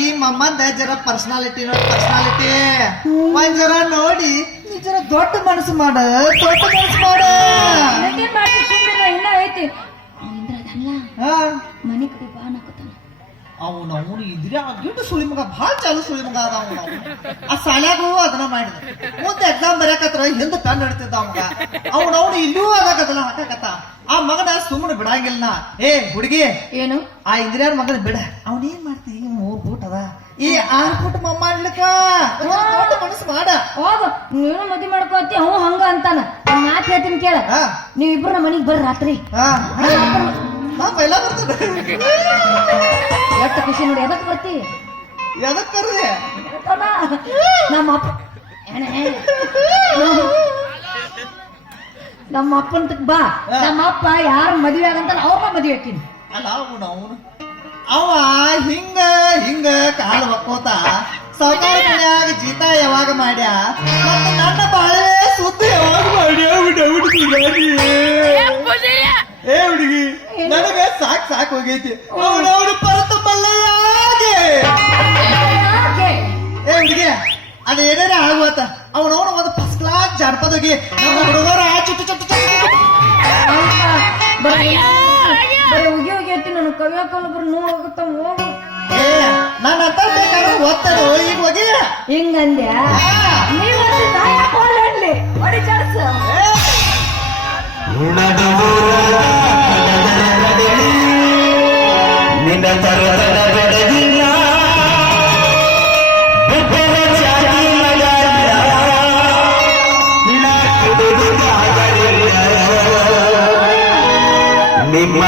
ಈ ಮಮ್ಮಂದ ಜರ ಪರ್ಸನಾಲಿಟಿ ನೋಡಿ, ಪರ್ಸನಾಲಿಟಿ ಒಂದ್ ಜರ ನೋಡಿ, ನೀ ಜರ ದೊಡ್ಡ ಮನಸ್ಸು ಮಾಡ, ದೊಡ್ಡ ಮನಸ್ಸು ಮಾಡ. ಇನ್ನ ಐತಿ ಮನಿ ಕಡೆ ಬಾ ಅನ್ನಕತ್ತಾನ. ಅವನು ಇದ್ರೆ ಗಿಟ್ಟು ಸುಳಿ ಮಗ ಭಾಳ ಚಾಲು ಸುಳಿ ಮಗ ಅದ ಅವನು. ಆ ಶಾಲ್ಯಾಗೂ ಅದನ್ನ ಮಾಡಿದ, ಮುಂದೆ ಎಕ್ಸಾಮ್ ಬರೆಯಕತ್ರ ಹಿಂದೆ ಪೆನ್ ಹಿಡ್ತಿದ್ದ ಮಗ. ಅವನು ಇಲ್ಲೂ ಅದಾಗದಲ್ಲ ಹಾಕಕತ್ತ. ಆ ಮಗನ ಸುಮ್ಮನೆ ಬಿಡಂಗಿಲ್ಲ. ಏ ಹುಡುಗಿ, ಏನು ಆ ಇಂಜಿನಿಯರ್ ಮಗನ ಬಿಡ. ಅವನೇನ್ ಮಾಡ್ತಿ, 3 ಫೂಟ್ ಅದ, ಈ 6 ಫೂಟ್ ಮಮ್ಮ ಮಾಡ್ಲಿಕ್ಕ ದೊಡ್ಡ ಮನಸ್ಸು ಮಾಡ. ಹೋಗ ನೀನು ಮದ್ವಿ ಮಾಡ್ಕೋತಿ. ಅವ ಹಂಗ ಅಂತಾನ. ಮಾತು ಹೇಳ್ತೀನಿ ಕೇಳ, ನೀವಿಬ್ರು ನಮ್ಮ ಮನಿಗ್ ಬರ್ರಿ ರಾತ್ರಿ. ನಾ ಪೈಲ ಬರ್ತದೆ. ಎಷ್ಟು ಖುಷಿ ನೋಡಿ. ಎದಕ್ ಬರ್ತಿ? ಎದಕ್ ಕರ್ರಿ? ನಮ್ಮ ಅಪ್ಪ ನಮ್ಮ ಅಪ್ಪನ ಬಾ. ನಮ್ಮ ಅಪ್ಪ ಯಾರು ಮದ್ವೆ ಆಗಂತ ಅವ್ರ ಮದ್ವೆ ಹಾಕಿನಿ. ಅಲ್ಲ ಅವ ಹಿಂಗ ಹಿಂಗ ಕಾಲು ಹೊಕ್ಕೋತ ಸಾವುಕಾರ ಮನ್ಯಾಗ ಜೀತ ಯಾವಾಗ ಮಾಡ್ಯ, ಮತ್ತೆ ನನ್ನ ಬಾಳೆ ಸುದ್ದ ಯಾವಾಗ ಮಾಡ್ಯ. ಏ ಹುಡುಗಿ, ನನಗೆ ಸಾಕ್ ಹೋಗೈತಿ. ಅವನವನು ಪರತ ಮಲ್ಲಯ್ಯಾಗೆ. ಏ ಹುಡುಗಿ, ಅದ ಏನಾರ ಆಗುವತ್ತ. ಅವನವನು ಒಂದು ಫಸ್ಟ್ ಕ್ಲಾಸ್ ಜಾನಪದಗಿ ನಮ್ಮ ಹುಡುಗರ ಚುಟ್ಟು ಚುಟ್ಟು ಬರೀ ಉಗಿ ಉಗಿ ಐತಿ. ನಾನು ಕವಿಯಾಕಲ್ಲ ಬರೀ ನೋಡೋಗುತ್ತ ಹೋಗು. ನಾನು ಅಂತ ಬೇಕಾದ್ರೆ ಓದ್ತಾರೋ ಈಗ ಹೋಗಿ ಹಿಂಗಂದ್ಯ ನೀವು ಹೊಡಿ ಚಾಡ್ಸ. ನಿನ್ನ ತರದ ಬೆಳೆದಿಲ್ಲ ನಿಮ್ಮ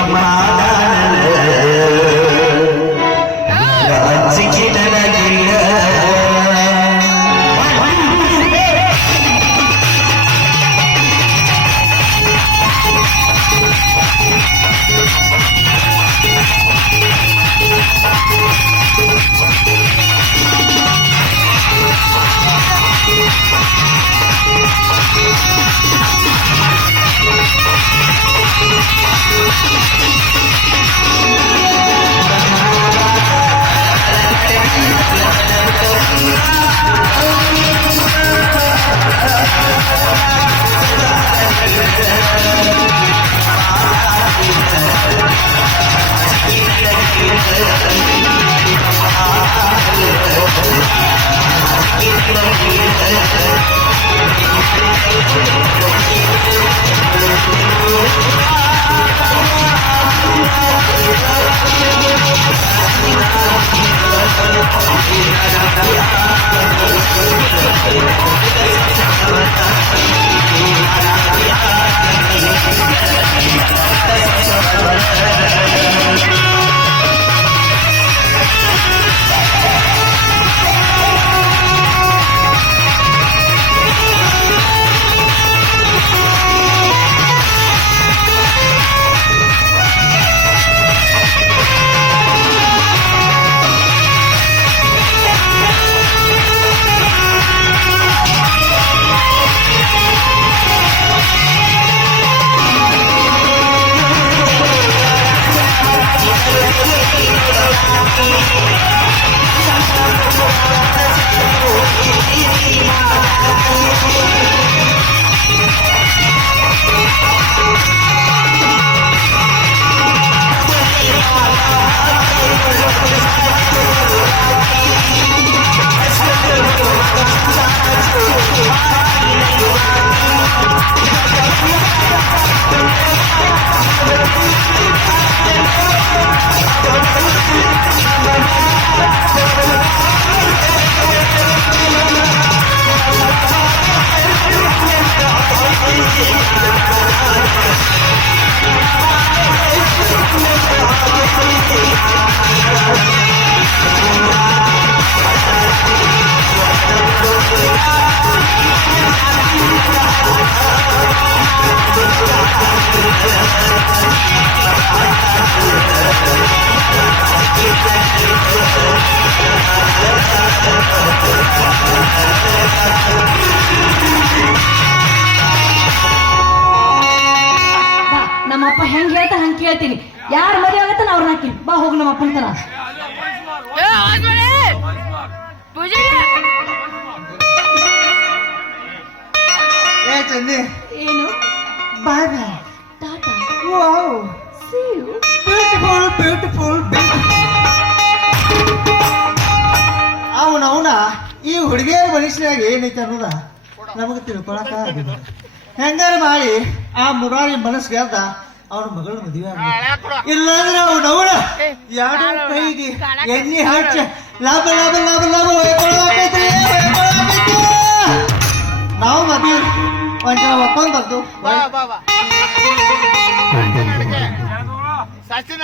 ನಮ್ಮಪ್ಪ ಹೆಂಗ್ ಹೇಳ್ತಾ ಹಂಗೆ ಕೇಳ್ತೀನಿ. ಯಾರು ಮದುವೆ ಆಗತ್ತ ಅವ್ರನ್ನ ಹಾಕಿ ಬಾ ಹೋಗಿ ನಮ್ಮ ಅಪ್ಪನ ತರ. ಏ ಚಂದಿ ಏನು bye bye tata wow see you beautiful beautiful ಅವನ ಈ ಹುಡುಗಿಯರ ಮನುಷ್ಯನಾಗ ಏನೈತೆ ಅನ್ನೋದ ನಮಗೆ ತಿಳ್ಕೊಳಕ ಆಗಿಲ್ಲ. ಹೆಂಗಾರ ಮಾಡಿ ಆ ಮುರಾರಿ ಮನಸ್ಸು ಗೆದ್ದ ಅವನ ಮಗಳ ಮದುವೆ ಇಲ್ಲಾಂದ್ರೆ ಅವನವನ ಎರಡು ಕೈಗೆ ಎಣ್ಣೆ ಹಚ್ಚ ಲಾಭ ಲಾಭ ಲಾಭ ಲಾಭ ಹೊಯ್ಕೊಳ್ಳಾಕೈತ್ರಿ, ಹೊಯ್ಕೊಳ್ಳಾಕೈತಿ. ನಾವು ಮದ್ವೆ ಒಂದ್ಸಲ ಒಪ್ಕೊಂಡ್ ಬರ್ತು.